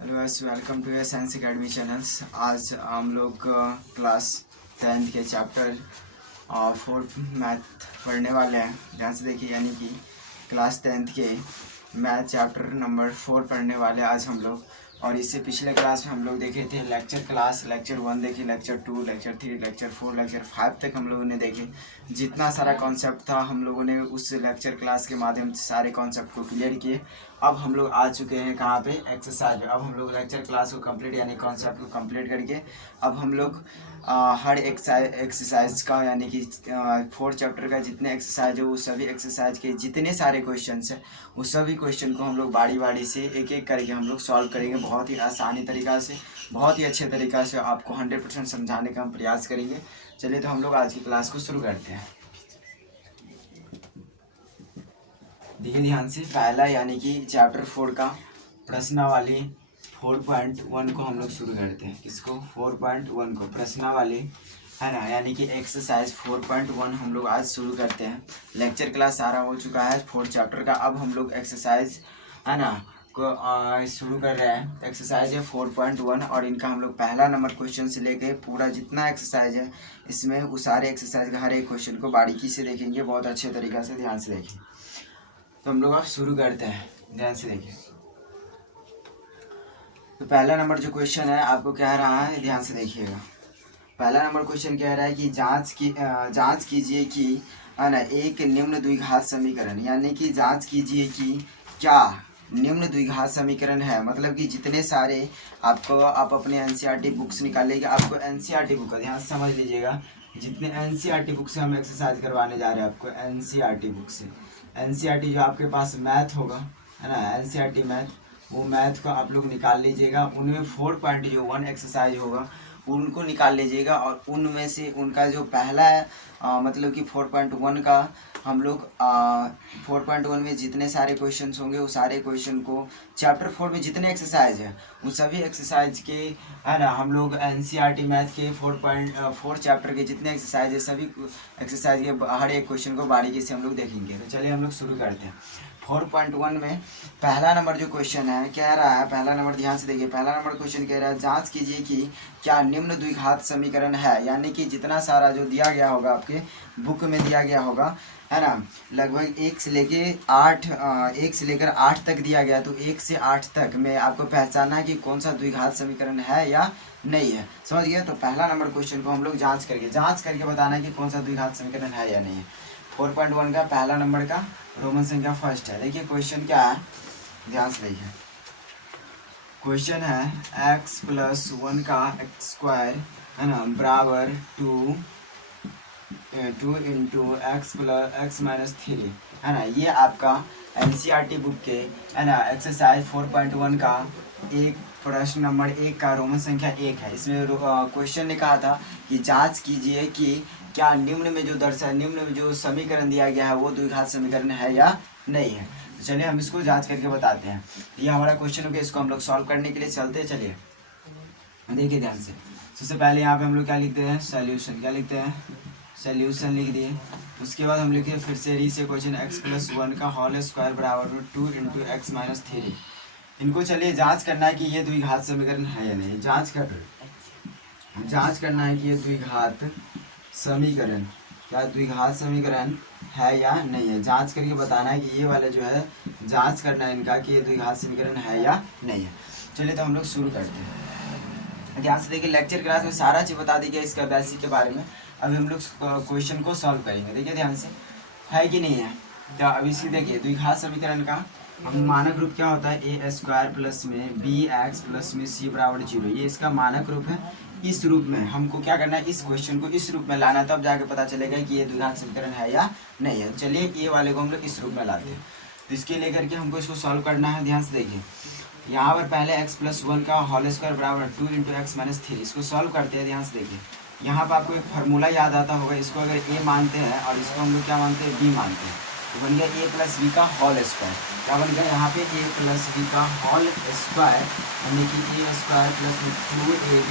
Hello guys, welcome to science academy channels. आज हम लोग क्लास 10th के चैप्टर 4 मैथ पढ़ने वाले हैं। ध्यान से देखिए, यानी कि क्लास 10th के मैथ चैप्टर नंबर 4 पढ़ने वाले आज हम लोग। और इससे पिछले क्लास में हम लोग देखे थे लेक्चर 1 देखे, लेक्चर 2, लेक्चर 3, लेक्चर 4, लेक्चर 5 तक हम लोगों ने देखे। जितना सारा कॉन्सेप्ट था हम लोगों ने उस लेक्चर क्लास के माध्यम से सारे कॉन्सेप्ट को क्लियर किए। अब हम लोग आ चुके हैं कहाँ पे, एक्सरसाइज में। अब हम लोग लेक्चर क्लास को कंप्लीट यानी कॉन्सेप्ट को कंप्लीट करके अब हम लोग हर एक्सरसाइज का यानी कि 4 चैप्टर का जितने एक्सरसाइज है वो सभी एक्सरसाइज के जितने सारे क्वेश्चंस हैं उस सभी क्वेश्चन को हम लोग बारी बारी से एक एक करके हम लोग सॉल्व करेंगे। बहुत ही आसानी तरीक़ा से, बहुत ही अच्छे तरीक़ा से आपको 100% समझाने का हम प्रयास करेंगे। चलिए तो हम लोग आज की क्लास को शुरू करते हैं। देखिए ध्यान से, पहला यानी कि चैप्टर 4 का प्रश्नावली 4.1 को हम लोग शुरू करते हैं। किसको? 4.1 को, प्रश्नावली है ना, यानी कि एक्सरसाइज 4.1 हम लोग आज शुरू करते हैं। लेक्चर क्लास सारा हो चुका है 4 चैप्टर का। अब हम लोग एक्सरसाइज है ना को शुरू कर रहे हैं। एक्सरसाइज है 4.1 और इनका हम लोग पहला नंबर क्वेश्चन से लेके पूरा जितना एक्सरसाइज है इसमें उस सारे एक्सरसाइज का हर एक क्वेश्चन को बारीकी से देखेंगे, बहुत अच्छे तरीक़े से। ध्यान से देखिए, तो हम लोग अब शुरू करते हैं। ध्यान से देखिए, तो पहला नंबर जो क्वेश्चन है आपको कह रहा है, ध्यान से देखिएगा। पहला नंबर क्वेश्चन कह रहा है कि जांच कीजिए कि है ना एक निम्न द्विघात समीकरण, यानी कि जांच कीजिए कि क्या निम्न द्विघात समीकरण है। मतलब कि जितने सारे आप अपने एनसीईआरटी बुक्स निकालिएगा। आपको एनसीईआरटी बुक का ध्यान से समझ लीजिएगा। जितने एनसीईआरटी बुक से हम एक्सरसाइज करवाने जा रहे हैं आपको एनसीईआरटी बुक से। एनसीईआरटी जो आपके पास मैथ होगा है ना, एनसीईआरटी मैथ, वो मैथ को आप लोग निकाल लीजिएगा। उनमें 4.1 एक्सरसाइज होगा, उनको निकाल लीजिएगा। और उनमें से उनका जो पहला है मतलब कि 4.1 का हम लोग 4.1 में जितने सारे क्वेश्चंस होंगे वो सारे क्वेश्चन को चैप्टर 4 में जितने एक्सरसाइज है उन सभी एक्सरसाइज के है ना हम लोग एनसीईआरटी मैथ के 4.4 चैप्टर के जितने एक्सरसाइज है सभी एक्सरसाइज के हर एक क्वेश्चन को बारीकी से हम लोग देखेंगे। तो चलिए हम लोग शुरू करते हैं। 4.1 में पहला नंबर जो क्वेश्चन है कह रहा है, पहला नंबर ध्यान से देखिए, पहला नंबर क्वेश्चन कह रहा है जांच कीजिए कि क्या निम्न द्विघात समीकरण है। यानी कि जितना सारा जो दिया गया होगा आपके बुक में दिया गया होगा है ना, लगभग 1 से लेकर 8 तक दिया गया। तो 1 से 8 तक में आपको पहचानना है कि कौन सा द्विघात समीकरण है या नहीं है। समझ गए? तो पहला नंबर क्वेश्चन को हम लोग जांच करके बताना है कि कौन सा द्विघात समीकरण है या नहीं है। 4.1 का पहला नंबर का रोमन संख्या फर्स्ट है। देखिए क्वेश्चन क्या है, ध्यान से देखिए। क्वेश्चन है x+1 का x स्क्वायर है ना बराबर 2 इंटू x-3 है ना। ये आपका एनसीईआरटी बुक के है ना एक्सरसाइज 4.1 का एक प्रश्न नंबर 1 का रोमन संख्या 1 है। इसमें क्वेश्चन ने कहा था कि जांच कीजिए कि क्या निम्न में जो समीकरण दिया गया है वो द्विघात समीकरण है या नहीं है। तो चलिए हम इसको जांच करके बताते हैं। ये हमारा क्वेश्चन हो गया, इसको हम लोग सॉल्व करने के लिए चलते हैं। चलिए देखिए ध्यान से। सबसे पहले यहाँ पे हम लोग क्या लिखते हैं, सोल्यूशन। क्या लिखते हैं? सोल्यूशन लिख दिए। उसके बाद हम लिखे फिर से री से क्वेश्चन x+1 का होल स्क्वायर बराबर 2 इंटू x-3। इनको चलिए जांच करना है कि ये द्विघात समीकरण है या नहीं। जांच करना है कि ये द्विघात समीकरण, क्या द्विघात समीकरण है या नहीं है। जांच करके बताना है कि ये वाला जो है जांच करना है इनका कि ये द्विघात समीकरण है या नहीं है। चलिए तो हम लोग शुरू करते हैं। ध्यान से देखिए, लेक्चर क्लास में सारा चीज़ बता दी गई इसका बेसिक के बारे में। अभी हम लोग क्वेश्चन को सॉल्व करेंगे। देखिए ध्यान से, है कि नहीं है। तो अब इसी देखिए द्विघात समीकरण का मानक रूप क्या होता है, ए स्क्वायर प्लस में बी एक्स प्लस में सी बराबर 0। ये इसका मानक रूप है। इस रूप में हमको क्या करना है, इस क्वेश्चन को इस रूप में लाना, तब जाके पता चलेगा कि ये द्विघात समीकरण है या नहीं है। चलिए ये वाले को हम लोग इस रूप में लाते हैं। तो इसके लेकर के हमको इसको सॉल्व करना है। ध्यान से देखिए, यहाँ पर पहले x+1 का होल स्क्वायर बराबर 2 इंटू x-3, इसको सॉल्व करते हैं। ध्यान से देखिए, यहाँ पर आपको एक फार्मूला याद आता होगा। इसको अगर a मानते हैं और इसको हम लोग क्या मानते हैं, b मानते हैं, तो बन गया a+b का होल स्क्वायर। क्या बन गया यहाँ पे, a+b का होल स्क्वायर, यानी कि a square plus 2ab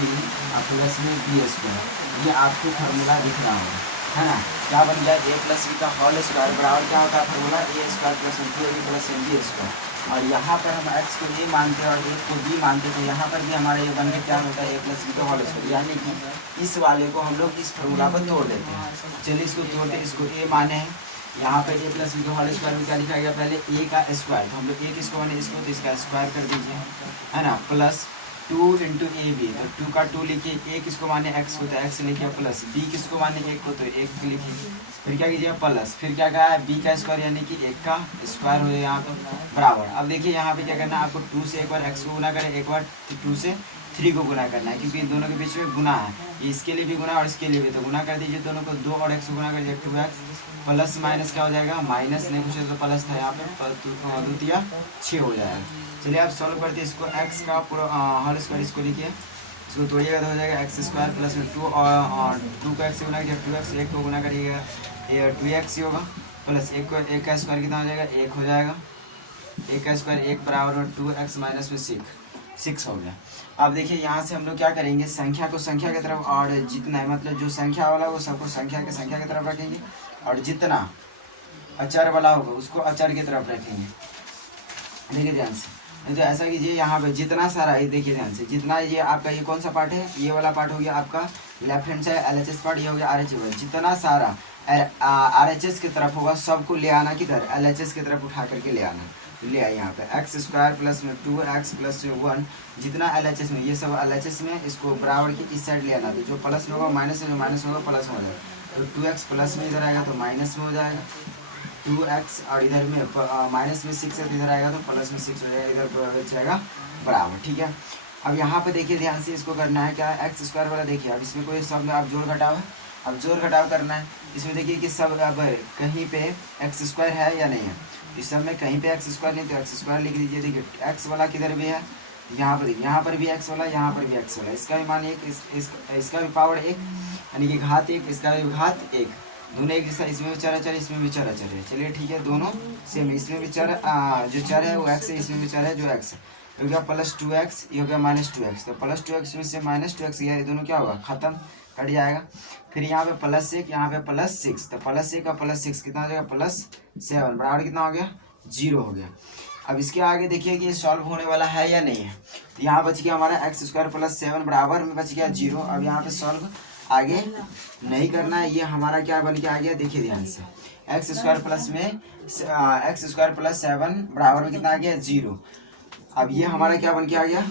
plus में b स्क्वायर। ये आपको फार्मूला दिख रहा होगा है ना। क्या बन गया, a+b का होल स्क्वायर बराबर क्या होता है formula, a square plus 2ab plus b square. और यहाँ पर हम x को a मानते हैं और 1 को b मानते हैं, तो यहाँ पर भी हमारा ये बन के क्या होता है a प्लस बी का होल स्क्वायर, यानी कि इस वाले को हम लोग इस फॉर्मूला पर तोड़ देते हैं। चलिए इसको तोड़ते हैं, इसको a माने हैं, यहाँ पर a प्लस बी का होल स्क्वायर में क्या लिखा गया, पहले a का स्क्वायर, तो हम लोग a किसको माने इसको, तो इसका स्क्वायर कर दीजिए, है ना, प्लस 2 इंटू ए बी, तो 2 का 2 लिखिए, a किसको माने x को, तो x लिखिए, प्लस b किसको माने 1 को, तो 1 लिखिए, फिर क्या कीजिए प्लस, फिर क्या कहा है b का स्क्वायर यानी कि 1 का स्क्वायर हो यहाँ पर बराबर। अब देखिए यहाँ पे क्या करना है आपको, 2 से एक बार x को गुना करें, एक बार 2 से 3 को गुना करना है, क्योंकि इन दोनों के बीच में गुना है, ये इसके लिए भी गुना और इसके लिए भी, तो गुना कर दीजिए दोनों को, 2 और x को गुना कर दीजिए 2x, प्लस माइनस क्या हो जाएगा, माइनस नहीं पूछे तो प्लस था यहाँ पे, द्वितीय 6 हो जाएगा। चलिए आप सॉल्व करते हैं इसको, x का पूरा होल स्क्वायर इसको लिखिए, इसको तोड़िएगा तो हो जाएगा एक्स स्क्वायर प्लस में 2 और 2 को x से गुना किया, 2x 1 को गुना करिएगा, ये 2x ही होगा, प्लस 1 को 1 का स्क्वायर कितना हो जाएगा, 1 हो जाएगा, 1 का स्क्वायर 1 बराबर 2x माइनस में 6 हो गया। अब देखिए यहाँ से हम लोग क्या करेंगे, संख्या को संख्या की तरफ, और जितना है मतलब जो संख्या वाला वो सबको संख्या की तरफ रखेंगे, और जितना अचर वाला होगा उसको अचर की तरफ रखेंगे। देखिए ध्यान से, नहीं तो ऐसा कीजिए, यहाँ पे जितना सारा, ये देखिए ध्यान से, जितना ये आपका ये कौन सा पार्ट है, ये वाला पार्ट हो गया आपका left hand side LHS part, ये हो गया RHS, जितना सारा RHS की तरफ होगा सबको ले आना किधर, LHS की तरफ उठा करके ले आना, ले आए यहाँ पे एक्स स्क्वायर प्लस में 2x प्लस में 1, जितना LHS में ये सब LHS में, इसको बराबर की इस साइड ले आना, तो जो प्लस में होगा माइनस में, जो माइनस में होगा प्लस में हो जाएगा, तो 2x प्लस में इधर आएगा तो माइनस में हो जाएगा 2x, और इधर में माइनस में 6 है तो इधर आएगा तो प्लस में 6 हो जाएगा, इधर बच जाएगा बराबर। ठीक है, अब यहाँ पे देखिए ध्यान से, इसको करना है क्या, एक्स स्क्वायर वाला देखिए, अब इसमें कोई सब में आप जोड़ घटाव है, अब जोड़ घटाव करना है, इसमें देखिए कि सब अब कहीं पे एक्स स्क्वायर है या नहीं है, इस सब में कहीं पे एक्स स्क्वायर नहीं, तो एक्स स्क्वायर लिख दीजिए। देखिए एक्स वाला किधर भी है, यहाँ पर भी एक्स वाला, यहाँ पर भी एक्स वाला, इसका भी मान 1, इसका भी पावर 1 यानी कि घात 1, इसका भी घात 1, दोनों एक जैसा, इसमें भी चर अचर इसमें भी चर अचर है। चलिए ठीक है, दोनों सेम, इसमें भी चर जो चर है वो x है, इसमें भी चर है जो x है, हो गया प्लस 2x, ये हो गया माइनस 2x, तो प्लस 2x में से माइनस 2x गया, ये दोनों क्या होगा, खत्म, कट जाएगा। फिर यहाँ पे प्लस 1, यहाँ पे प्लस 6, तो प्लस 1 का प्लस 6 कितना हो जाएगा, प्लस 7 बराबर कितना हो गया, 0 हो गया। अब इसके आगे देखिए कि ये सॉल्व होने वाला है या नहीं है, तो यहाँ बच गया हमारा एक्स स्क्वायर प्लस 7 बराबर में बच गया 0। अब यहाँ पे सॉल्व आगे नहीं करना है, ये हमारा क्या बन के आ गया, देखिए ध्यान से, एक्स स्क्वायर प्लस में एक्स स्क्वायर प्लस 7 बराबर में कितना आ गया, 0। अब ये हमारा क्या बन के आ गया,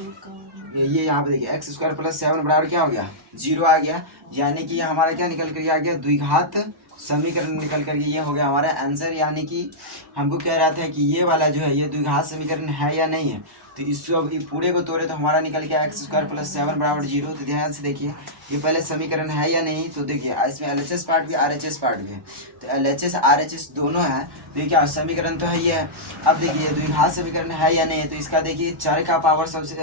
ये यहाँ पे देखिए एक्स स्क्वायर प्लस 7 बराबर क्या हो गया, 0 आ गया, यानी कि ये हमारा क्या निकल कर आ गया, द्विघात समीकरण निकल करके ये हो गया हमारा आंसर। यानी कि हमको कह रहा था कि ये वाला जो है ये द्विघात समीकरण है या नहीं है, तो इसको अब पूरे को तोड़े तो हमारा निकल गया एक्स स्क्वायर प्लस 7 बराबर 0। तो ध्यान से देखिए ये पहले समीकरण है या नहीं, तो देखिए इसमें LHS पार्ट भी RHS पार्ट भी है, तो LHS RHS दोनों है, तो ये क्या समीकरण तो है ही है। अब देखिए द्विघात समीकरण है या नहीं है, तो इसका देखिए चर का पावर सबसे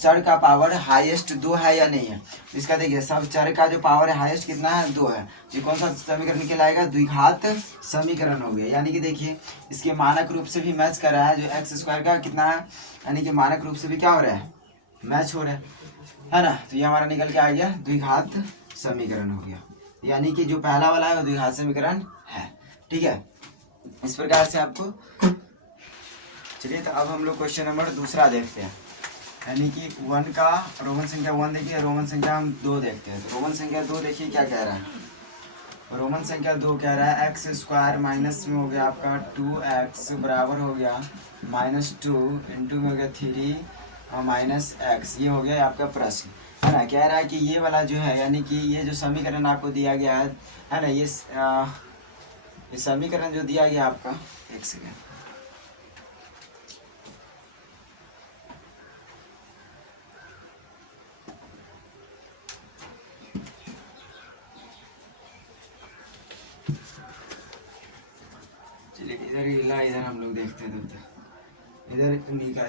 चर का पावर हाईएस्ट 2 है या नहीं है, तो इसका देखिए सब चर का जो पावर है हाईएस्ट कितना है, 2 है। ये कौन सा समीकरण कहलाएगा, द्विघात समीकरण हो गया। यानी कि देखिए इसके मानक रूप से भी मैच कर रहा है, जो एक्स स्क्वायर का कितना है, यानी कि मानक रूप से भी क्या हो रहा है, मैच हो रहा है ना। तो ये हमारा निकल के आ गया द्विघात समीकरण हो गया, यानी कि जो पहला वाला है वो द्विघात समीकरण है। ठीक है, इस प्रकार से आपको। चलिए तो अब हम लोग क्वेश्चन नंबर दूसरा देखते हैं, यानी कि 1 का रोमन संख्या 1 देखिए, रोमन संख्या हम 2 देखते हैं। तो रोमन संख्या 2 देखिए क्या कह रहा है, रोमन संख्या 2 कह रहा है एक्स स्क्वायर माइनस में हो गया आपका 2x बराबर हो गया -2 इंटू में हो गया 3 माइनस x, ये हो गया आपका प्रश्न, है ना। कह रहा है कि ये वाला जो है, यानी कि ये जो समीकरण आपको दिया गया है ना, ये समीकरण जो दिया गया आपका, एक सेकेंड, चलिए इधर हिला, इधर हम लोग देखते हैं तब तक। इधर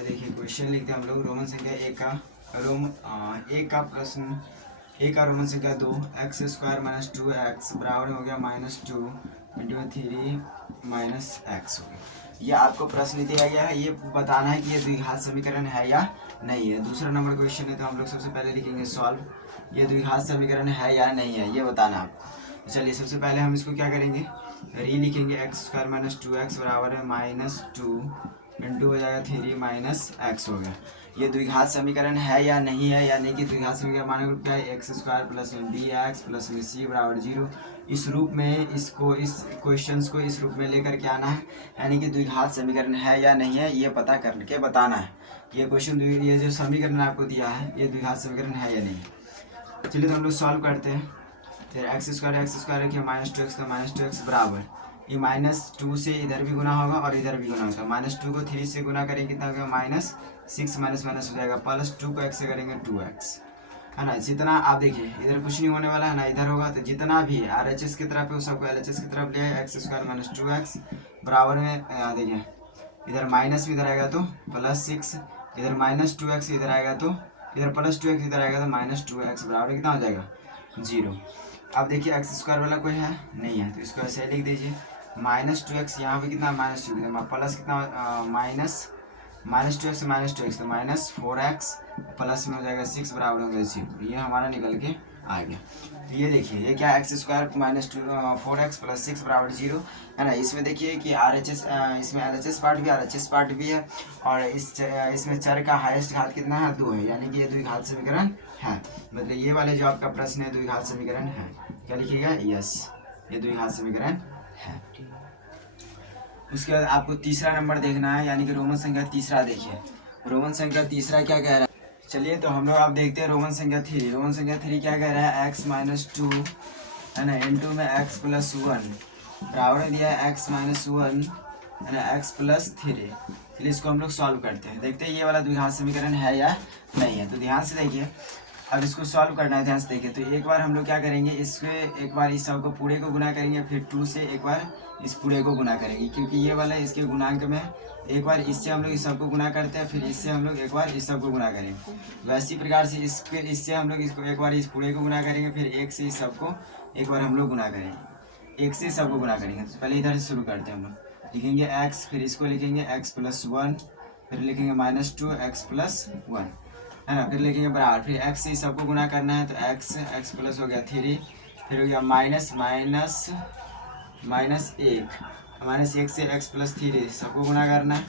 देखिए क्वेश्चन लिखते हैं हम लोग, रोमन संख्या 1 का प्रश्न, एक का रोमन संख्या 2 एक्स स्क्वायर माइनस 2x बराबर हो गया -2 इंटू 3 माइनस x हो गया। ये आपको प्रश्न दिया गया है, ये बताना है कि ये द्विघात समीकरण है या नहीं है। दूसरा नंबर क्वेश्चन है, तो हम लोग सबसे पहले लिखेंगे सॉल्व, ये द्विघात समीकरण है या नहीं है, ये बताना है आपको। तो चलिए सबसे पहले हम इसको क्या करेंगे, री लिखेंगे, एक्स स्क्वायर माइनस 2x बराबर है -2 इंटू हो जाएगा 3 माइनस एक्स हो गया। ये द्विघात समीकरण है या नहीं है, यानी कि द्विघात समीकरण माने क्या है, एक्स स्क्वायर प्लस में बी एक्स प्लस में सी बराबर 0। इस रूप में इसको, इस क्वेश्चंस को इस रूप में लेकर के आना है, यानी कि द्विघात समीकरण है या नहीं है ये पता करके बताना है। ये क्वेश्चन, ये जो समीकरण आपको दिया है ये द्विघात समीकरण है या नहीं। चलिए तो हम लोग सॉल्व करते हैं। फिर एक्स स्क्वायर रखिए माइनस 2x, तो माइनस 2x बराबर ये -2 से इधर भी गुना होगा और इधर भी गुना होगा। -2 को 3 से गुना करेंगे कितना होगा, -6 माइनस माइनस हो जाएगा, +2 को x से करेंगे 2x, है ना। जितना आप देखिए इधर कुछ नहीं होने वाला है ना, इधर होगा तो जितना भी RHS की तरफ है वो सबको LHS की तरफ ले आए। एक्स स्क्वायर माइनस 2x बराबर में देखिए इधर माइनस भी इधर आएगा तो +6, इधर -2x इधर आएगा तो इधर +2x इधर आएगा तो -2x बराबर कितना हो जाएगा 0। अब देखिए एक्स स्क्वायर वाला कोई है नहीं है, तो इसको ऐसे लिख दीजिए -2x, यहाँ पे कितना -2 प्लस कितना -2x से -2x तो -4x प्लस में हो जाएगा 6 बराबर हो गया 0। ये हमारा निकल के आ गया। तो ये देखिए ये क्या, एक्स स्क्वायर -4x प्लस 6 बराबर 0, है ना। इसमें देखिए कि RHS, इसमें LHS पार्ट भी RHS पार्ट भी है, और इसमें चर का हाईएस्ट घात कितना है 2 है, यानी कि ये द्विघात समीकरण है। मतलब ये वाले जो आपका प्रश्न है द्विघात समीकरण है। क्या लिखिएगा, यस ये द्विघात समीकरण है। उसके बाद आपको तीसरा नंबर देखना है, यानी कि रोमन संख्या तीसरा। देखिए रोमन संख्या तीसरा क्या कह रहा है, चलिए तो हम लोग आप देखते हैं रोमन संख्या 3। रोमन संख्या 3 क्या कह रहा है, x-2 है ना इंटू में x + 1 बराबर दिया है x - 1 है ना x + 3। चलिए इसको हम लोग सॉल्व करते हैं, देखते हैं ये वाला द्विघात समीकरण है या नहीं है। तो ध्यान से देखिए, अब इसको सॉल्व करना है, ध्यान से देखिए। तो एक बार हम लोग क्या करेंगे, इसके एक बार इस सब को पूरे को गुना करेंगे, फिर 2 से एक बार इस पूरे को गुना करेंगे, क्योंकि ये वाला इसके गुणांक में एक बार इससे हम लोग इस सब को गुना करते हैं, फिर इससे हम लोग एक बार इस सब को गुना करेंगे। वैसी प्रकार से इससे हम लोग इसको एक बार इस पूरे को गुना करेंगे, फिर 1 से इस सब को एक बार हम लोग गुना करेंगे, 1 से इस सब को गुना करेंगे। तो पहले इधर से शुरू करते हैं, हम लोग लिखेंगे x, फिर इसको लिखेंगे x + 1, फिर लिखेंगे -2 x + 1, है ना। फिर लिखेंगे बराबर, फिर x से सबको गुना करना है, तो x प्लस हो गया 3, फिर हो गया माइनस 1 से x + 3 सबको गुना करना है।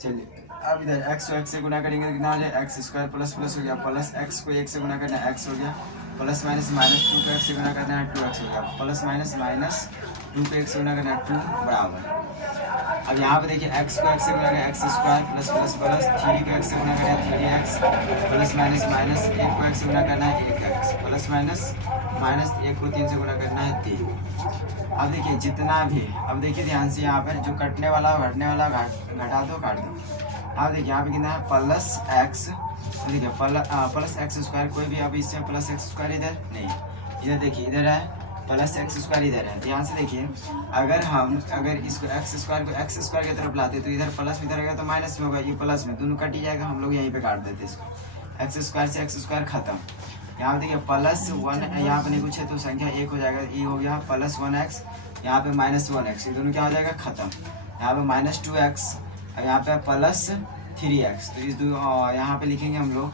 चलिए अब इधर x को x से गुना करेंगे तो कितना हो जाए, x स्क्वायर प्लस हो गया, प्लस x को 1 से गुना करना है x हो गया, प्लस माइनस -2 को x से गुना करना है 2x हो गया, प्लस माइनस -2 को 1 से गुना करना है 2 बराबर। अब यहाँ पे देखिए x को x से गुना करना है x स्क्वायर प्लस 3 को x से गुना करना है 3x, प्लस माइनस 1 को x से गुना करना है 1x, प्लस माइनस -1 को 3 से गुना करना है 3। अब देखिए जितना भी, अब देखिए ध्यान से यहाँ पर जो कटने वाला घटने वाला घटा दो काट दो। अब देखिए यहाँ पे कितना है +x, देखिए प्लस x स्क्वायर, कोई भी अब इसमें +x स्क्वायर इधर नहीं, इधर देखिए इधर है +x स्क्वायर इधर है। ध्यान से देखिए, अगर इसको x स्क्वायर को x स्क्वायर की तरफ लाते तो इधर प्लस में इधर रहेगा तो माइनस में होगा, ये प्लस में दोनों कट ही जाएगा, हम लोग यहीं पे काट देते इसको, x स्क्वायर से x स्क्वायर खत्म। यहाँ पे देखिए +1 यहाँ पे नहीं कुछ है तो संख्या 1 हो जाएगा, ये हो गया +1x, यहाँ पे -1x, ये दोनों क्या हो जाएगा खत्म। यहाँ पे -2x, यहाँ पे +3x, तो इस यहाँ पे लिखेंगे हम लोग।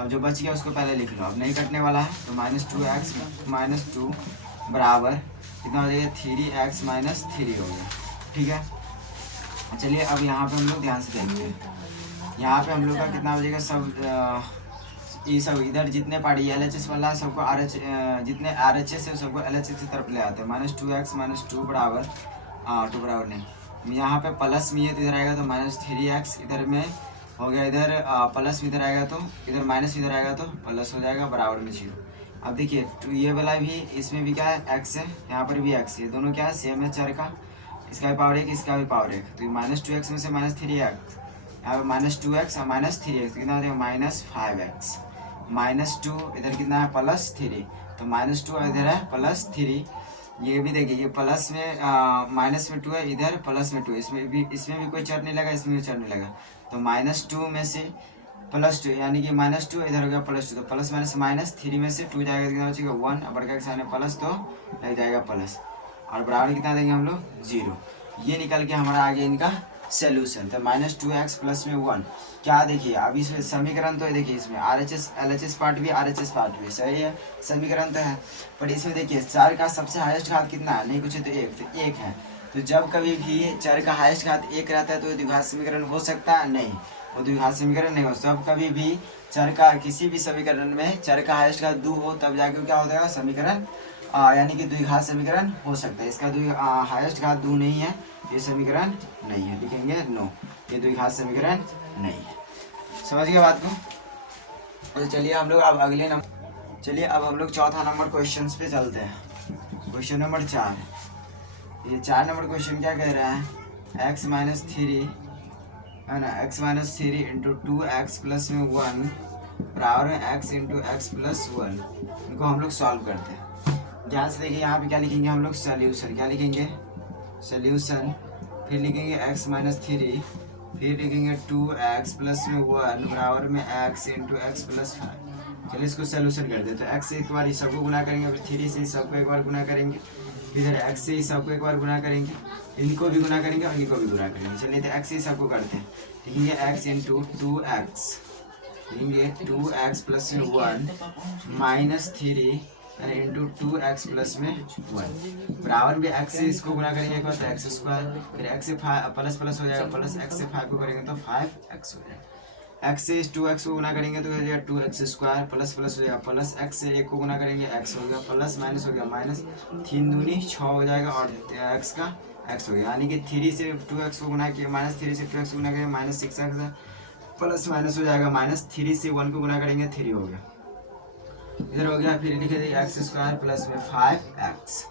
अब जो बच गया उसको पहले लिख लो, अब नहीं कटने वाला है, तो -2x -2 बराबर कितना हो जाएगा 3x - 3 हो गया, ठीक है। चलिए अब यहाँ पे हम लोग ध्यान से देखते हैं, यहाँ पे हम लोग का कितना हो जाएगा, सब ये सब इधर जितने पार्टी LHS वाला है सबको जितने RHS है सबको LHS की तरफ ले आते हैं। -2x -2 बराबर 2 बराबर नहीं, यहाँ पे प्लस में है तो इधर आएगा तो -3x, इधर में हो गया, इधर प्लस में इधर आएगा तो इधर माइनस इधर आएगा तो प्लस हो जाएगा बराबर में 0। अब देखिए ये वाला भी, इसमें भी क्या है x है, यहाँ पर भी x है, दोनों क्या है सेम है चर का, इसका भी पावर 1 इसका भी पावर 1, तो -2x में से -3x, यहाँ पे -2x और -3x कितना हो जाएगा -5x, -2 इधर कितना है +3, तो -2 इधर है +3, ये भी देखिए ये प्लस में माइनस में 2 है, इधर प्लस में 2, इसमें भी कोई चर नहीं लगा, इसमें भी चर नहीं लगा, तो -2 में से +2 यानी कि -2 इधर हो गया +2, तो प्लस माइनस -3 में से 2 जाएगा कितना बचेगा 1, और बड़का के सामने प्लस तो लग जाएगा प्लस, और बराबर कितना देंगे हम लोग 0। ये निकल के हमारा आगे इनका सोल्यूशन, तो -2x प्लस में 1 क्या, देखिए अब इसमें समीकरण तो है, देखिए इसमें LHS पार्ट भी RHS पार्ट भी सही है, समीकरण तो है, पर इसमें देखिए 4 का सबसे हाईएस्ट घात कितना है, नहीं कुछ है तो 1 है, तो जब कभी भी चर का हाईएस्ट घात 1 रहता है तो द्विघात समीकरण हो सकता है नहीं, वो द्विघात समीकरण नहीं हो। जब कभी भी चर का किसी भी समीकरण में चर का हाईएस्ट घात 2 हो तब जाके क्या हो जाएगा समीकरण, यानी कि द्विघात समीकरण हो सकता है। इसका हाईएस्ट घात 2 नहीं है, ये समीकरण नहीं है, लिखेंगे नो, ये द्विघात समीकरण नहीं है। समझ गए बात को? तो चलिए हम लोग अब अगले नंबर, चलिए अब हम लोग चौथा नंबर क्वेश्चन पे चलते हैं। क्वेश्चन नंबर 4, ये 4 नंबर क्वेश्चन क्या कह रहा है, x-3 है ना, x-3 इंटू 2x प्लस में 1 बराबर में x इंटू एक्स प्लस 1, इनको हम लोग सॉल्व करते हैं। ध्यान से देखिए यहाँ पे क्या लिखेंगे हम लोग, सोल्यूशन, क्या लिखेंगे सोल्यूशन, फिर लिखेंगे x-3, फिर लिखेंगे 2x प्लस में 1 बराबर में x इंटू एक्स प्लस 5। चलिए इसको सोल्यूशन कर दे, तो x से एक बार ये सबको गुना करेंगे, फिर 3 से सबको एक बार गुना करेंगे, इधर x से ही सबको एक बार गुना करेंगे, इनको भी गुना करेंगे और इनको भी गुना करेंगे। चलिए तो x से ही सबको करते हैं, लिखेंगे x इंटू 2x, लिखेंगे 2x प्लस में 1 माइनस 3 इंटू 2x प्लस में 1 बराबर में x से इसको गुना करेंगे एक बार तो एक्स स्क्वायर, फिर x से प्लस प्लस हो जाएगा, प्लस x से 5 को करेंगे तो 5x हो जाएगा। x से 2x को गुना करेंगे तो हो जाएगा 2x स्क्वायर, प्लस प्लस हो जाएगा, प्लस x से 1 को गुना करेंगे x हो गया, प्लस माइनस हो गया माइनस, 3 दूनी 6 हो जाएगा और x का x हो गया, यानी कि 3 से 2x को गुना किया, माइनस 3 से 2x को गुना करेंगे माइनस 6x, प्लस माइनस हो जाएगा माइनस, 3 से 1 को गुना करेंगे 3 हो गया, इधर हो गया, फिर लिखे देखिए एक्स स्क्वायर प्लस में 5x।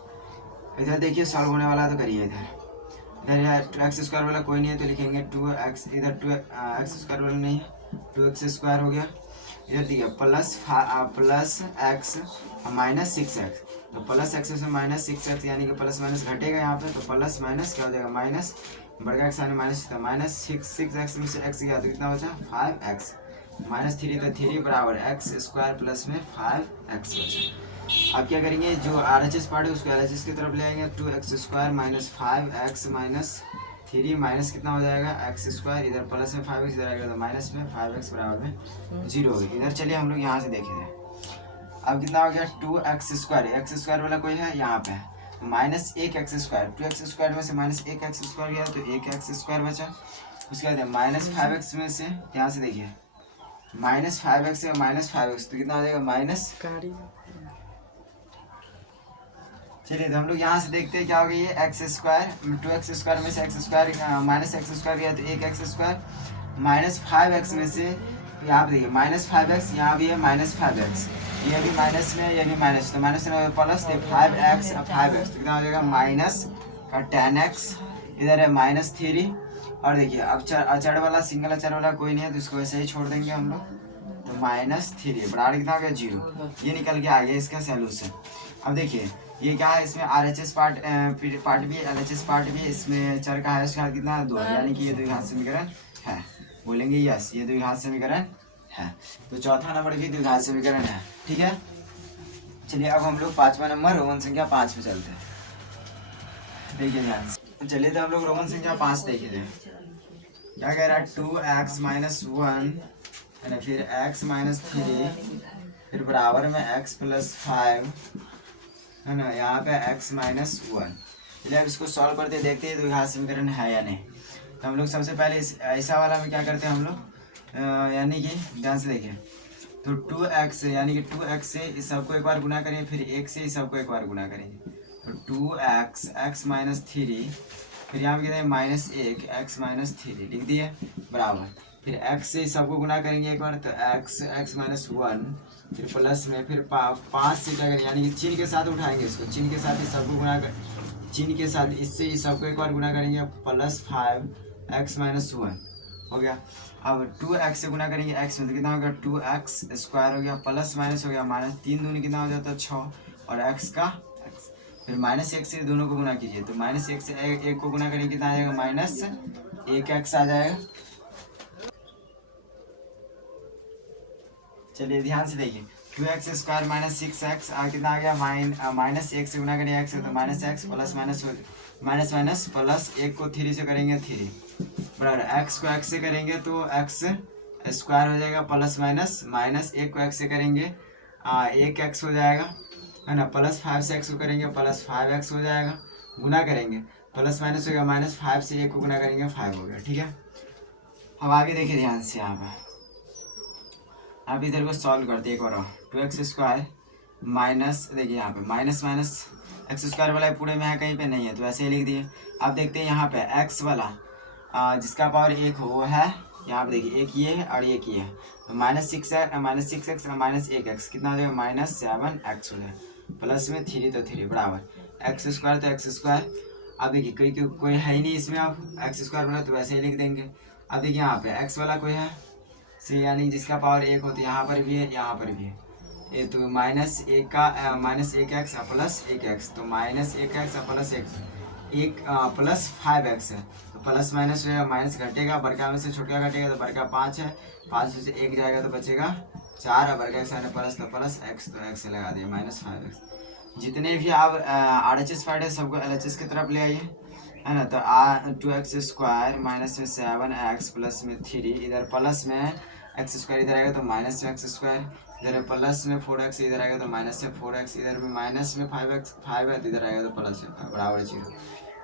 इधर देखिए सॉल्व होने वाला तो करिए, इधर यार 2x स्क्वायर वाला कोई नहीं है तो लिखेंगे 2x, इधर 2x स्क्वायर वाला नहीं है, 2x स्क्वायर हो गया, इधर देखिए प्लस x माइनस 6x, तो प्लस x से माइनस 6x, यानी कि प्लस माइनस घटेगा यहाँ पे, तो प्लस माइनस क्या हो जाएगा माइनस, बढ़ेगा x आने माइनस, माइनस 6x में से x गया तो कितना बचा 5x, माइनस 3 तो 3 बराबर एक्स स्क्वायर प्लस में 5x बचा। अब क्या करेंगे, जो RHS पार्ट है उसको LHS की तरफ ले आएंगे, 2x square minus 5x minus 3 minus कितना हो जाएगा एक्स स्क्वायर, इधर प्लस में 5x इधर आएगा तो माइनस में 5x बराबर में 0 हो गया। इधर चलिए हम लोग यहाँ से देखे थे, अब कितना हो गया 2x स्क्वायर, एक्स स्क्वायर वाला कोई है यहाँ पे है, minus 1x square, 2x square में से माइनस 1x स्क्वायर गया तो 1x स्क्वायर बचा। उसके बाद माइनस 5x में से, ध्यान से देखिए माइनस 5x से माइनस 5x तो कितना हो जाएगा माइनस, चलिए तो हम लोग यहाँ से देखते हैं क्या हो गया, ये एक्स स्क्वायर, 2x स्क्वायर में से x square minus x square गया तो 1x स्क्वायर, माइनस 5x में से यहाँ पे देखिए माइनस 5x, यहाँ भी है माइनस 5x, ये भी माइनस में ये भी माइनस, तो माइनस में प्लस तो 5x तो कितना हो जाएगा माइनस का 10x, इधर है माइनस 3, और देखिए अब अचर वाला सिंगल अचर वाला कोई नहीं है तो इसको ऐसे ही छोड़ देंगे हम लोग, तो माइनस 3 बराबर कितना हो गया 0, ये निकल के आ गया इसका सॉल्यूशन। अब देखिए ये क्या है, इसमें RHS पार्ट भी LHS पार्ट भी, इसमें चर का हाईएस्ट घात कितना है 2, यानी कि ये द्विघात समीकरण है, बोलेंगे यस ये द्विघात समीकरण है, तो चौथा नंबर भी द्विघात समीकरण है। ठीक है, चलिए अब हम लोग 5वां नंबर रोमन संख्या 5 पे चलते हैं, देखिए ध्यान से। चलिए तो हम लोग रोमन संख्या 5 देखे थे, क्या कह रहा है 2x माइनस 1 है ना, फिर x माइनस 3, फिर बराबर में x प्लस 5 है ना, यहाँ पे x माइनस 1। चलिए अब इसको सॉल्व करते देखते हैं द्विघात समीकरण है या नहीं। तो हम लोग सबसे पहले ऐसा वाला में क्या करते हैं हम लोग, यानी कि ध्यान से देखिए, तो 2x यानी कि 2x से इस सबको एक बार गुना करेंगे, फिर 1 से इस सबको एक बार गुना करेंगे, तो 2x x माइनस 3, फिर यहाँ पे कहते हैं माइनस 1 x माइनस 3 लिख दिए बराबर, फिर x से सबको गुना करेंगे एक बार तो x माइनस 1, फिर प्लस में फिर 5 से क्या करेंगे, यानी कि चिन्ह के साथ उठाएंगे इसको, चिन्ह के साथ ही सबको गुना कर, चिन्ह के साथ इससे ही सबको एक बार गुना करेंगे, प्लस 5 x माइनस 1 हो गया। अब 2x से गुना करेंगे x में तो कितना हो गया 2x स्क्वायर हो गया, प्लस माइनस हो गया माइनस, 3 दूनी कितना हो जाता है 6, और x का x, फिर माइनस 1 से दोनों को गुना कीजिए, तो माइनस 1 से 1 को गुना करेंगे कितना आ जाएगा माइनस 1x आ जाएगा। चलिए ध्यान से देखिए 2x स्क्वायर माइनस 6x कितना आ गया माइनस 1 से गुना करेंगे x तो minus x, plus minus minus plus 1 को 3 से करेंगे 3 बराबर, x को x से करेंगे तो x स्क्वायर हो जाएगा, प्लस माइनस 1 को x से करेंगे 1x हो जाएगा है ना, प्लस 5 से x को करेंगे प्लस 5x हो जाएगा, गुना करेंगे प्लस माइनस हो गया माइनस, 5 से 1 को गुना करेंगे 5 हो गया। ठीक है, अब आगे देखिए ध्यान से यहाँ पे, अब इधर को सॉल्व करते एक और 2x² माइनस, देखिए यहाँ पे माइनस माइनस x² वाला पूरे में है, कहीं पे नहीं है तो ऐसे ही लिख दिए। अब देखते हैं यहाँ पे x वाला जिसका पावर 1 हो वो है, यहाँ पे देखिए एक ये है और एक ये है, तो -6 है, -6x -1x कितना हो जाएगा -7x हो जाएगा, प्लस में 3 तो 3 बराबर x² तो x²। अब देखिए कोई है ही नहीं इसमें, अब x² वाला तो वैसे ही लिख देंगे। अब देखिए यहाँ पे x वाला कोई है सी, यानी जिसका पावर 1 होती है, यहाँ पर भी है यहाँ पर भी है, ये तो -1 का -1x प्लस 1x, तो -1x प्लस 1 प्लस 5x है, तो प्लस माइनस होगा, माइनस घटेगा, बड़का में से छोटा घटेगा तो बड़का 5 है, 5 में से 1 जाएगा तो बचेगा 4, और बड़का x प्लस तो प्लस x, तो x लगा दिए -5x। जितने भी आप RHS पार्ट है सबको LHS की तरफ ले आइए, है ना, तो 2x² माइनस में 7x प्लस में 3, इधर प्लस में x² इधर आएगा तो माइनस में x², इधर प्लस में 4x इधर आएगा तो माइनस में 4x, इधर भी माइनस में 5 है तो इधर आएगा तो प्लस में 5 बराबर 0।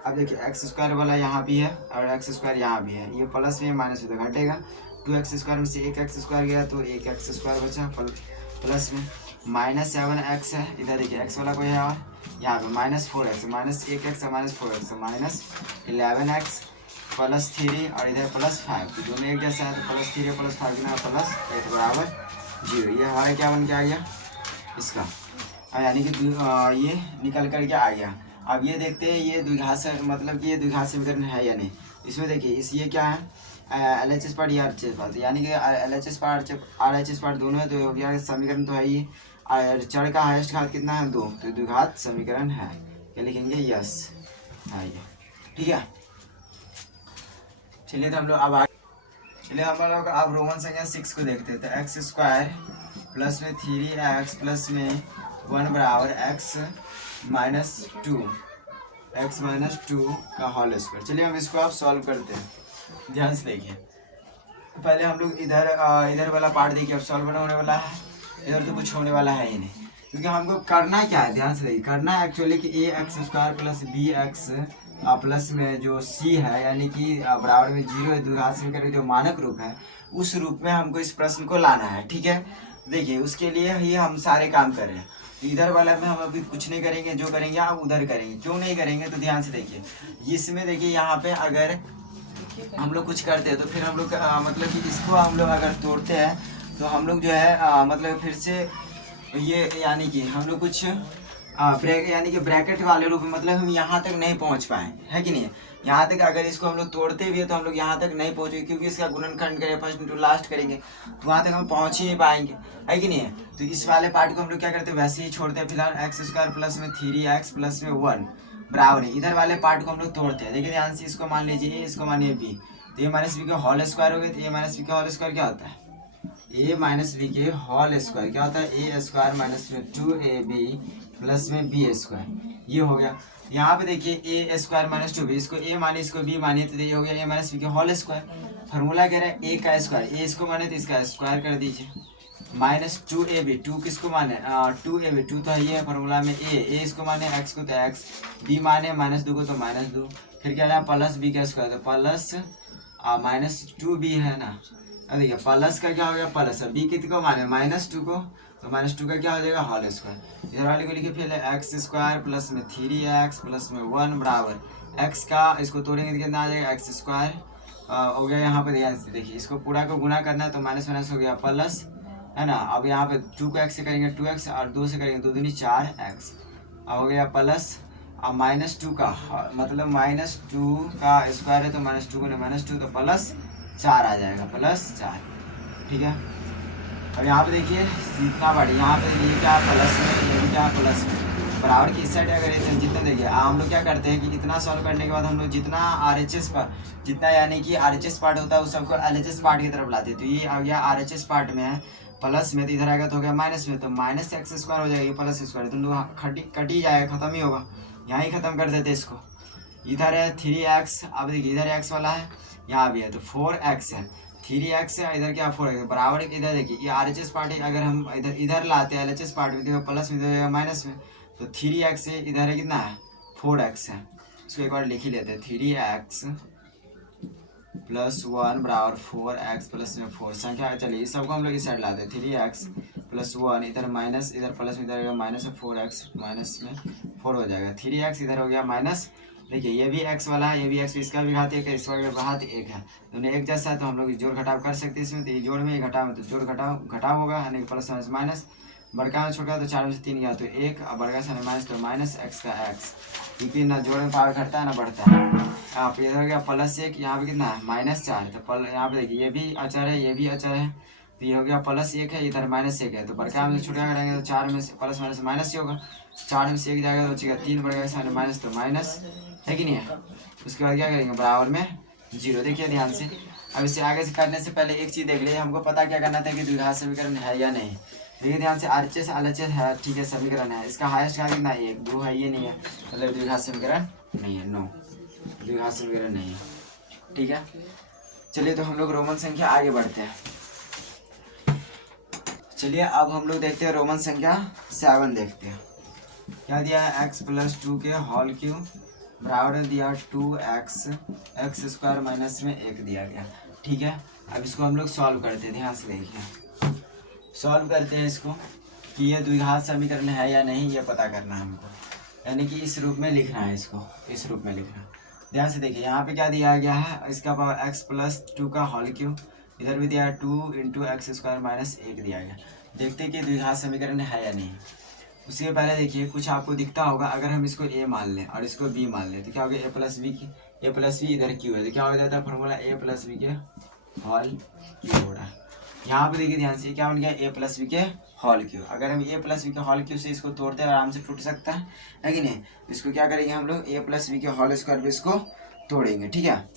अब देखिए x² वाला यहाँ भी है और x² यहाँ भी है, ये प्लस में माइनस में तो घटेगा, 2x² में से 1x² गया तो 1x² बचा, प्लस में -7x है, इधर देखिए x वाला कोई है और यहाँ पे -4x -1x -4x -11x plus 3 और इधर +5, तो दोनों एक जैसा है तो +3 +5 कितना +8 बराबर 0। ये हमारा क्या बन के आ गया इसका, यानी कि ये निकल कर के आ गया। अब ये देखते हैं ये द्विघात से, मतलब कि ये द्विघात समीकरण है या नहीं। इसमें देखिए इस ये क्या है LHS पार्ट या RHS पार्ट, यानी कि LHS पार्ट RHS पार्ट दोनों है, तो क्या समीकरण तो है ही, और चर का हाईएस्ट घात कितना है 2, तो द्विघात समीकरण है, क्या लिखेंगे यस है ये। ठीक है, चलिए तो हम लोग अब चलिए हम लोग अब रोमन संख्या 6 को देखते हैं। तो x² प्लस में 3x प्लस में 1 बराबर x माइनस 2 का होल स्क्वायर। चलिए हम इसको आप सॉल्व करते हैं, ध्यान से देखिए। पहले हम लोग इधर वाला पार्ट देखिए, अब सॉल्व होने वाला है, इधर तो कुछ होने वाला है ही नहीं, क्योंकि हमको करना क्या है, ध्यान से देखिए, करना है एक्चुअली कि ax² प्लस bx प्लस में जो c है, यानी कि बराबर में 0 है, द्विघात समीकरण जो मानक रूप है उस रूप में हमको इस प्रश्न को लाना है। ठीक है, देखिए उसके लिए ही हम सारे काम कर रहे हैं। इधर वाला में हम अभी कुछ नहीं करेंगे, जो करेंगे आप उधर करेंगे। क्यों नहीं करेंगे तो ध्यान से देखिए, इसमें देखिए यहाँ पे अगर हम लोग कुछ करते हैं तो फिर हम लोग मतलब कि इसको हम लोग अगर तोड़ते हैं तो हम लोग जो है मतलब फिर से ये यानी कि हम लोग कुछ यानी कि ब्रैकेट वाले रूप में, मतलब हम यहाँ तक नहीं पहुँच पाए, है कि नहीं। यहाँ तक अगर इसको हम लोग तोड़ते भी है तो हम लोग यहाँ तक नहीं पहुँचे, क्योंकि इसका गुणनखंड करें फर्स्ट इंटू लास्ट करेंगे तो वहाँ तक हम पहुँच ही नहीं पाएंगे, है कि नहीं। तो इस वाले पार्ट को हम लोग क्या करते हैं, वैसे ही छोड़ते हैं फिलहाल। x² प्लस में 3x प्लस में 1 बराबर है, इधर वाले पार्ट को हम लोग तोड़ते हैं। देखिए ध्यान से, इसको मान लीजिए a, इसको मानिए b, तो a माइनस बी के होल स्क्वायर हो गए, तो a माइनस बी के होल स्क्वायर क्या होता है, a माइनस बी के होल स्क्वायर क्या होता है, a² माइनस में 2ab प्लस में b², ये हो गया। यहाँ पे देखिए a² माइनस 2b, इसको a मानिए इसको b मानिए, तो ये हो गया a माइनस बी के होल स्क्वायर। फार्मूला कह रहा है a का स्क्वायर, a इसको माने तो इसका स्क्वायर कर दीजिए, माइनस 2ab, 2 किसको माने 2ab, 2 तो है ये फार्मूला में a इसको माने x को तो x, b माने -2 को तो -2, फिर क्या है प्लस b का स्क्वायर, तो प्लस -2b है ना। अब देखिए प्लस का क्या हो गया प्लस, b कितने को माने -2 को, तो -2 का क्या हो जाएगा होल स्क्वायर। इधर वाले को लिखिए फिर x² प्लस में 3x प्लस में 1 बराबर x का, इसको तोड़ेंगे तो कितना आ जाएगा x² हो गया। यहाँ पे ध्यान से देखिए, इसको पूरा को गुना करना है तो माइनस माइनस हो गया प्लस, है ना। अब यहाँ पे 2 को x से करेंगे 2x और 2 से करेंगे 2 दूनी 4x, हो गया प्लस। अब -2 का मतलब -2 का स्क्वायर है तो -2 गुना -2 तो प्लस 4 आ जाएगा, +4। ठीक है, और यहाँ पे देखिए जितना बढ़ी, यहाँ पे ये क्या प्लस में, ये क्या प्लस में, बराबर की इस साइड अगर ये जितना देखिए हम लोग क्या करते हैं कि इतना सॉल्व करने के बाद हम लोग जितना RHS पर जितना यानी कि RHS पार्ट होता है उस सबको LHS पार्ट की तरफ लाते हैं। तो ये आ गया RHS पार्ट में है प्लस में, तो इधर आएगा तो हो गया माइनस में, तो -x² हो जाएगा, ये प्लस स्क्वायर तुम लोग कट ही जाएगा, खत्म ही होगा, यहाँ ही खत्म कर देते इसको। इधर है 3x, अब देखिए इधर x वाला है, यहाँ भी है तो 4x है, 3x है, इधर क्या 4x बराबर। इधर देखिए ये RHS पार्ट है, अगर हम इधर लाते हैं LHS पार्ट में तो प्लस में, इधर माइनस में, तो 3x है, इधर है कितना है 4x है, इसको एक बार लिख ही लेते हैं। 3x प्लस 1 बराबर 4x प्लस में 4 संख्या। चलिए इस सबको हम लोग इस साइड लाते हैं। 3x प्लस 1 इधर माइनस, इधर प्लस में, इधर माइनस में 4x माइनस में 4 हो जाएगा। 3x इधर हो गया माइनस। देखिए ये भी x वाला है, ये भी x, इसका भी घात 1 है, इसका भी घात 1 है, दोनों एक जैसा है, तो हम लोग जोड़ घटाव कर सकते हैं इसमें। तो ये जोड़ में, ये घटाव में, तो जोड़ घटाव होगा, यानी प्लस माइनस माइनस, बड़का में छोटा तो 4 में से 3 गया तो 1, और बड़का से माइनस तो माइनस x का x, क्योंकि ना जोड़ में पावर घटता है ना बढ़ता है। आप इधर हो गया प्लस 1, यहाँ पे कितना है -4, तो यहाँ पे देखिए ये भी अचर है, ये भी अचर है, तो ये हो गया +1 है, इधर -1 है, तो बड़का में से छोटा घटाएंगे तो 4 में से प्लस माइनस माइनस ही होगा, 4 में से 1 जाएगा तो बचेगा 3, बढ़ेगा सामने माइनस तो माइनस है कि नहीं है। उसके बाद क्या करेंगे, बराबर में 0। देखिए ध्यान से, अब इसे आगे से करने से पहले एक चीज़ देख लीजिए, हमको पता क्या करना था कि द्विघात समीकरण है या नहीं। देखिए ध्यान से, RHS LHS है, ठीक है, समीकरण है, इसका हाईएस्ट का कितना 1 2 है, ये नहीं है, मतलब द्विघात समीकरण नहीं है, नो, द्विघात समीकरण नहीं है, ठीक है। चलिए तो हम लोग रोमन संख्या आगे बढ़ते हैं। चलिए अब हम लोग देखते हैं रोमन संख्या 7 देखते हैं। क्या दिया है, x + 2 के होल क्यूब बराबर दिया 2x माइनस में 1 दिया गया, ठीक है। अब इसको हम लोग सॉल्व करते हैं, ध्यान से देखिए, सॉल्व करते हैं इसको कि ये द्विघात समीकरण है या नहीं, ये पता करना है हमको, यानी कि इस रूप में लिखना है, इसको इस रूप में लिखना है। ध्यान से देखिए, यहाँ पे क्या दिया गया है, इसका पावर x + 2 का होल क्यूब, इधर भी दिया है 2 × x² माइनस 1 दिया गया। देखते हैं कि द्विघात समीकरण है या नहीं। उसके पहले देखिए, कुछ आपको दिखता होगा, अगर हम इसको a मान लें और इसको b मान लें तो क्या हो गया, a + b इधर q है, तो क्या हो जाता है फॉर्मूला a + b के होल क्यूब हो रहा है। यहाँ पे देखिए ध्यान से, क्या बन गया, a + b के होल क्यूब। अगर हम a + b के होल क्यूब से इसको तोड़ते हैं, आराम से टूट सकता है कि नहीं। इसको क्या करेंगे हम लोग, a + b के होल स्क्वायर पे इसको तोड़ेंगे, ठीक है।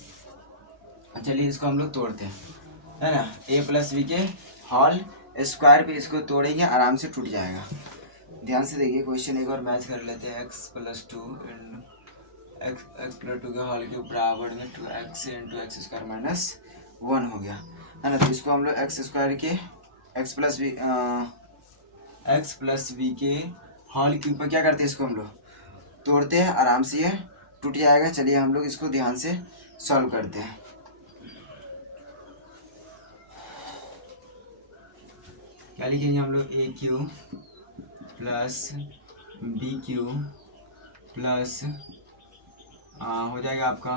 चलिए इसको हम लोग तोड़ते हैं, है ना, a + b के होल स्क्वायर पे इसको तोड़ेंगे, आराम से टूट जाएगा। ध्यान से देखिए, क्वेश्चन एक और मैच कर लेते हैं। x + 2 के होल क्यूब बराबर में 2x × x² माइनस 1 हो गया, है ना। तो इसको हम लोग x + b के होल क्यूब पर क्या करते हैं, इसको हम लोग तोड़ते हैं, आराम से ये टूट जाएगा। चलिए हम लोग इसको ध्यान से सॉल्व करते हैं। क्या लिखेंगे हम लोग, a³ + b³ प्लस हो जाएगा आपका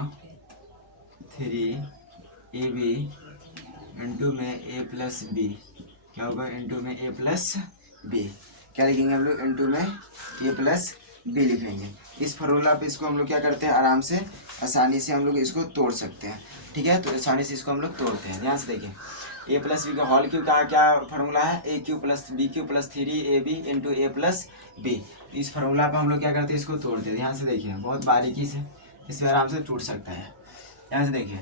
3ab इंटू में a + b, क्या होगा, इंटू में a + b, क्या लिखेंगे हम लोग, इंटू में a + b लिखेंगे। इस फॉर्मूला पे इसको हम लोग क्या करते हैं, आराम से आसानी से हम लोग इसको तोड़ सकते हैं, ठीक है। तो आसानी से इसको हम लोग तोड़ते हैं। ध्यान से देखिए, a + b का होल क्यूब का क्या फार्मूला है, a³ + b³ + 3ab into a + b। इस फार्मूला पे हम लोग क्या करते हैं, इसको तोड़ते हैं। ध्यान से देखिए, बहुत बारीकी से, इसमें आराम से टूट सकता है। ध्यान से देखिए,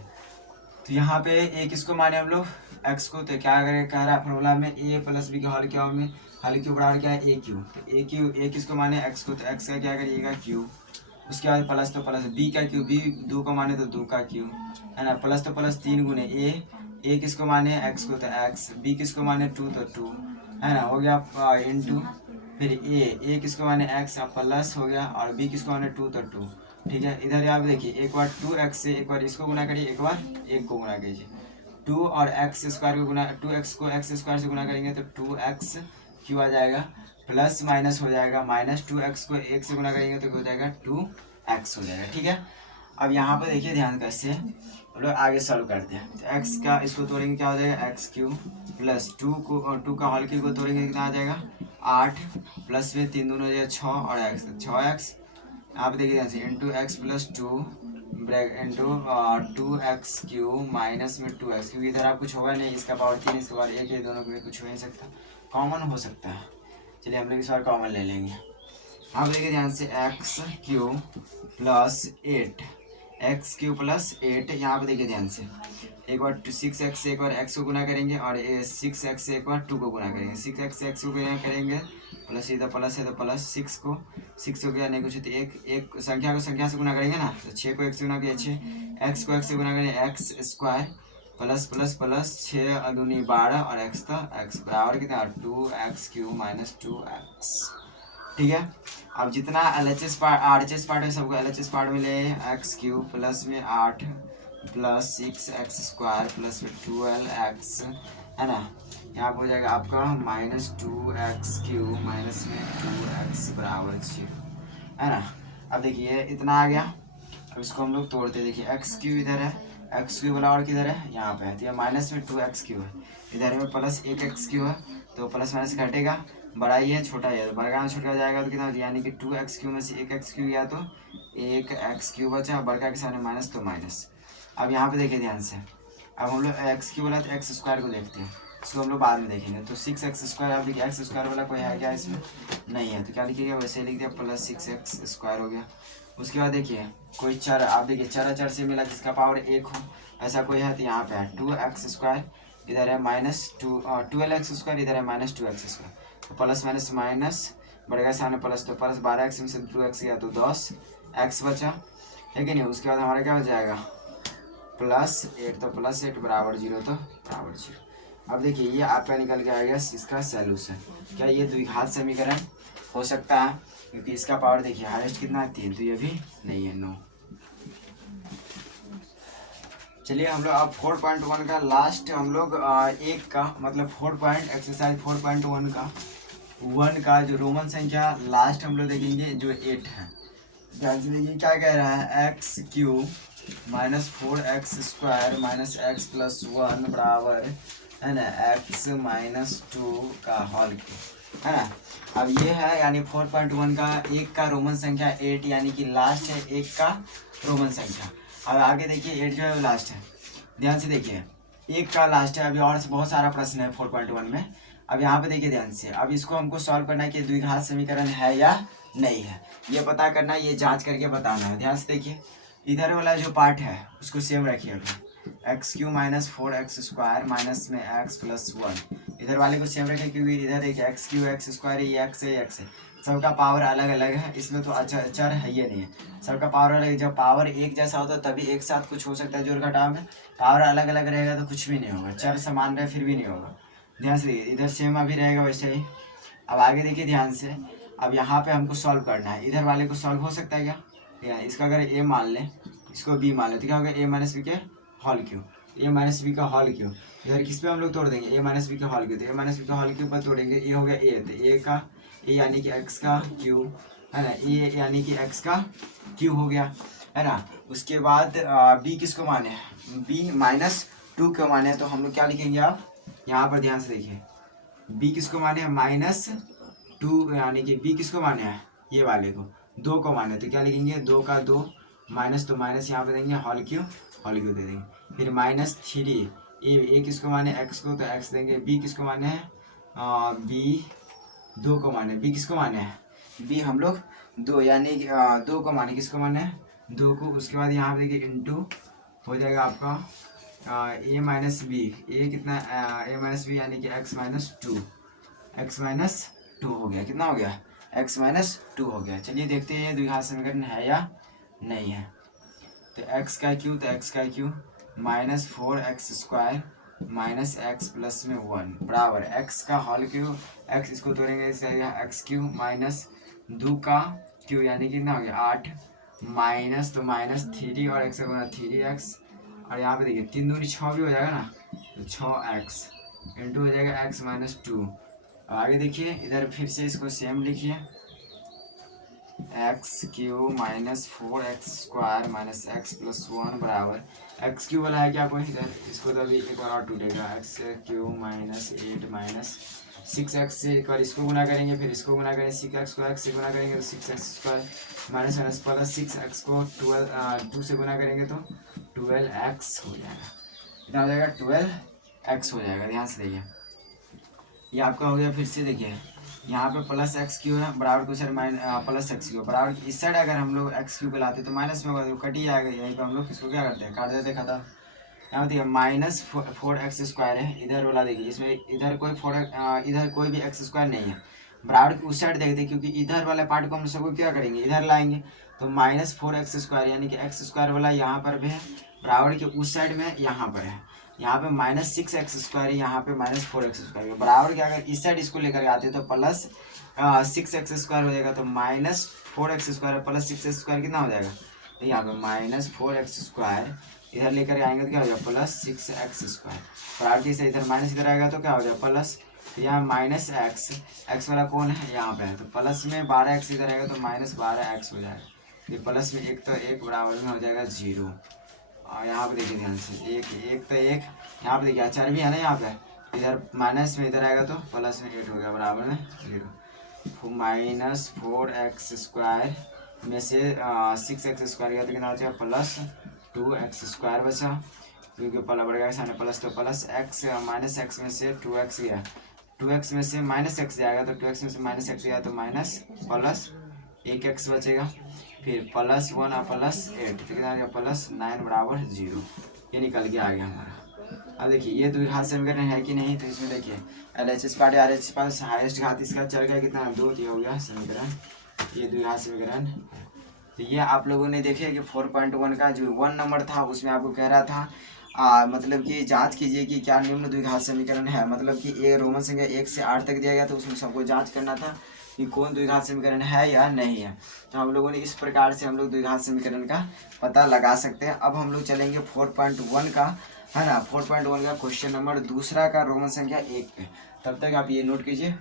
तो यहाँ पे a किसको माने हम लोग, x को, तो क्या कह रहा है फार्मूला में, a + b के होल क्यूब में होल क्यूब बराबर क्या है, a³, तो a किसको माने, x को, तो x का क्या करिएगा, क्यूब, उसके बाद प्लस तो प्लस b का क्यूब, b 2 को माने तो 2 का क्यूब, है ना, प्लस तो प्लस 3 गुने a किसको माने, x को, तो x, b किसको माने 2 तो 2, है ना, हो गया इंटू, फिर a किसको माने x, प्लस हो गया, और b किसको माने 2 तो 2, ठीक है। इधर आप देखिए, एक बार 2x से एक बार इसको गुना करिए, एक बार 1 को गुना कीजिए, 2 और x² को गुना, 2x को x² से गुना करेंगे तो 2x क्यों आ जाएगा, प्लस माइनस हो जाएगा, -2x को 1 से गुना करेंगे तो हो जाएगा 2x हो जाएगा, ठीक है। अब यहाँ पर देखिए ध्यान कैसे हम लोग आगे सॉल्व करते हैं। तो x का इसको तोड़ेंगे, क्या हो जाएगा, x³ + 2 का होल क्यूब को तोड़ेंगे, कितना आ जाएगा 8, प्लस में 3 दूनो हो जाएगा 6 और x, 6x, आप देखिए ध्यान से, into x + 2 bracket into 2x³ minus में 2x, क्योंकि इधर आप कुछ होगा नहीं, इसका पावर 3, इसका पावर 1 है, दोनों के कुछ हो नहीं सकता, कॉमन हो सकता है। चलिए हम लोग इस बार कॉमन ले लेंगे। आप देखिए ध्यान से, x³ + 8, x³ + 8, यहाँ पे देखिए ध्यान से, एक बार 6x से एक बार x को गुना करेंगे, और 6x से एक बार 2 को गुना करेंगे, 6x से x को गुना करेंगे, प्लस इधर प्लस है तो प्लस 6 को 6 हो गया, नहीं कुछ तो एक संख्या को संख्या से गुना करेंगे ना, तो 6 को 1 से गुना किया 6, x को x से गुना करेंगे x² प्लस प्लस प्लस 6 दूनी 12 और x तो x बराबर कितना 2x³ - 2x, ठीक है। अब जितना LHS पार्ट RHS पार्ट है सबको LHS पार्ट में ले एक्स क्यूब प्लस में 8 प्लस 6x² प्लस में 12x है ना। यहाँ पर हो जाएगा आपका -2x³ माइनस में 2x बराबर 0 है ना। अब देखिए इतना आ गया। अब इसको हम लोग तोड़ते हैं। देखिए x³ इधर है, x³ वाला और किधर है, यहाँ पे है, तो ये माइनस में 2x³ है, इधर में प्लस 1x³ है, तो प्लस माइनस घटेगा, बड़ा ही है छोटा ही है, तो बड़का में छोटा जाएगा तो कितना, यानी कि 2x³ में से 1x³ गया तो 1x³ बचा, बड़का के सामने माइनस तो माइनस। अब यहाँ पे देखिए ध्यान से, अब हम लोग x³ वाला तो x² को देखते हैं, इसको हम लोग बाद में देखेंगे। तो 6x², अब देखिए x² वाला कोई है क्या इसमें, नहीं है, तो क्या लिखिएगा, वैसे लिख दिया प्लस 6x² हो गया। उसके बाद देखिए कोई चर, आप देखिए चर से मिला जिसका पावर 1 हो, ऐसा कोई है, तो यहाँ पे है 2x², इधर है -12x², इधर है -2x², तो प्लस माइनस माइनस, बढ़ेगा सामने प्लस, तो प्लस 12x में से 2x गया तो 10x बचा, है कि नहीं। उसके बाद हमारा क्या हो जाएगा +8, तो +8 बराबर 0, तो बराबर 0। अब देखिए ये आपका निकल के आएगा इसका सैल्यूशन। क्या ये द्विघात समीकरण हो सकता है, क्योंकि इसका पावर देखिए हाईएस्ट कितना है 3, तो ये भी नहीं है 9। चलिए हम लोग अब 4.1 का लास्ट हम लोग एक का मतलब एक्सरसाइज 4.1 का जो रोमन संख्या लास्ट हम लोग देखेंगे जो 8 है। ध्यान से देखिए क्या कह रहा है, x³ -4x² माइनस x + 1 बराबर है ना x - 2 का होल क्यूब, है ना। अब ये है यानी 4.1 का एक का रोमन संख्या 8, यानी कि लास्ट है एक का रोमन संख्या। अब आगे देखिए 8 जो है लास्ट है, ध्यान से देखिए एक का लास्ट है। अभी और बहुत सारा प्रश्न है 4.1 में। अब यहाँ पे देखिए ध्यान से, अब इसको हमको सॉल्व करना है कि द्विघात समीकरण है या नहीं है, ये पता करना है, ये जांच करके बताना है। ध्यान से देखिए इधर वाला जो पार्ट है उसको सेम रखिएगा, x³ -4x² माइनस में x + 1, इधर वाले को सेम रखें, क्योंकि इधर देखिए x³ x² ये x है, सबका पावर अलग अलग है, इसमें तो चर है ये नहीं है, सबका पावर अलग है। जब पावर एक जैसा होता है तभी एक साथ कुछ हो सकता है जोड़ घटाव में, पावर अलग अलग रहेगा तो कुछ भी नहीं होगा, चर समान रहे फिर भी नहीं होगा। ध्यान से देखिए इधर सेम अभी रहेगा वैसे ही। अब आगे देखिए ध्यान से, अब यहाँ पे हमको सॉल्व करना है, इधर वाले को सॉल्व हो सकता है क्या, इसका अगर a मान लें इसको b मान लें तो क्या होगा a - b के होल क्यूब, a - b का होल क्यूब, इधर किस पे हम लोग तोड़ देंगे a - b का होल क्यूब, तो a - b का होल क्यूब पर तोड़ेंगे, ये हो गया a, तो a का a यानी कि x का क्यूब है ना, a यानी कि x का क्यूब हो गया, है ना। उसके बाद b किसको माने, b -2 को माने, तो हम लोग क्या लिखेंगे, आप यहाँ पर ध्यान से देखिए b किसको माने हैं -2, यानी कि b किसको माने हैं ये वाले को 2 को माने, तो क्या लिखेंगे 2 का 2 माइनस, तो माइनस यहाँ पे देंगे होल क्यूब दे देंगे, फिर -3 ए किसको माने x को, तो x देंगे, b किसको माने हैं b 2 को माने, b किसको माने हैं b हम लोग 2 यानी 2 को माने, किसको माने हैं 2 को। उसके बाद यहाँ पे देखिए इंटू हो जाएगा आपका a - b, a कितना a - b यानी कि x - 2 हो गया, कितना हो गया x - 2 हो गया। चलिए देखते हैं द्विघात समीकरण है या नहीं है। तो x का क्यूब, तो x का क्यूब -4x² माइनस x + में 1 बराबर x का होल क्यूब, x इसको तोड़ेंगे x³ -2 का क्यूब यानी कि कितना हो गया 8 माइनस, तो -3 और x का 3x, और यहाँ पे देखिए 3 दूनी 6 भी हो जाएगा ना, तो 6x इंटू हो जाएगा x - 2। आगे देखिए इधर फिर से इसको सेम लिखिए, x³ -4x² माइनस x + 1 बराबर x³ वाला है क्या कोई, इधर इसको तो अभी एक बार और टूटेगा, x³ -8 माइनस 6x से एक बार इसको गुना करेंगे, फिर इसको गुना करेंगे, 6x को x से गुना करेंगे तो 6x² माइनस प्लस 6x को 2 से गुना करेंगे तो 12x हो जाएगा, कितना हो जाएगा 12x हो जाएगा। ध्यान से देखिए ये आपका हो गया। फिर से देखिए यहाँ पे +x³ है बराबर कुछ +x³ बराबर, इस साइड अगर हम लोग x³ को लाते तो माइनस में होगा तो कट ही आएगा, यहीं पर हम लोग इसको क्या करते हैं काट देते खत्म। यहाँ देखिए -4x² है, इधर वाला देखिए इसमें इधर कोई भी x² नहीं है, बराबर की उस साइड देखते क्योंकि इधर वाला पार्ट को हम सबको क्या करेंगे इधर लाएंगे, तो -4x² यानी कि x² वाला यहाँ पर भी है, बराबर के उस साइड में यहाँ पर है, यहाँ पे -6x² यहाँ पे -4x² बराबर क्या, अगर इस साइड इसको लेकर आते तो प्लस 6x² हो जाएगा, तो -4x² प्लस 6x² कितना हो जाएगा, तो यहाँ पे -4x² इधर लेकर आएंगे तो क्या हो जाएगा +6x²। बराबर से इधर माइनस इधर आएगा तो क्या हो जाएगा प्लस, तो यहाँ -x वाला कौन है यहाँ पे है, तो प्लस में 12x इधर आएगा तो -12x हो जाएगा। ये प्लस में एक तो एक बराबर में हो जाएगा 0। और यहाँ पे देखिए ध्यान से एक तो एक यहाँ पे देखिए अचार भी है ना, यहाँ पे इधर माइनस में इधर आएगा तो प्लस में 8 हो गया बराबर में 0। -4x² में से 6x² गया तो कितना हो जाएगा +2x² बचा, क्योंकि पहला बढ़ गया सामने प्लस, तो प्लस x -x में से 2x गया, 2x में से -x जाएगा तो 2x में से -x गया तो माइनस प्लस 1x बचेगा, फिर +1 और +8 तो कितना आ गया +9 बराबर 0। ये निकल के आ गया हमारा। अब देखिए ये द्विघात समीकरण है कि नहीं, तो इसमें देखिए LHS पार्ट RHS पास हाईएस्ट घात इसका चल गया कितना 2, ये हो गया समीकरण, ये द्विघात समीकरण। तो ये आप लोगों ने देखे कि 4.1 का जो 1 नंबर था उसमें आपको कह रहा था मतलब कि जांच कीजिए कि क्या निम्न द्विघात समीकरण है, मतलब कि एक रोमन संख्या 1 से 8 तक दिया गया तो उसमें सबको जांच करना था कि कौन द्विघात समीकरण है या नहीं है। तो हम लोगों ने इस प्रकार से हम लोग द्विघात समीकरण का पता लगा सकते हैं। अब हम लोग चलेंगे 4.1 का, है ना, 4.1 का क्वेश्चन नंबर दूसरा का रोमन संख्या 1 पे। तब तक आप ये नोट कीजिए।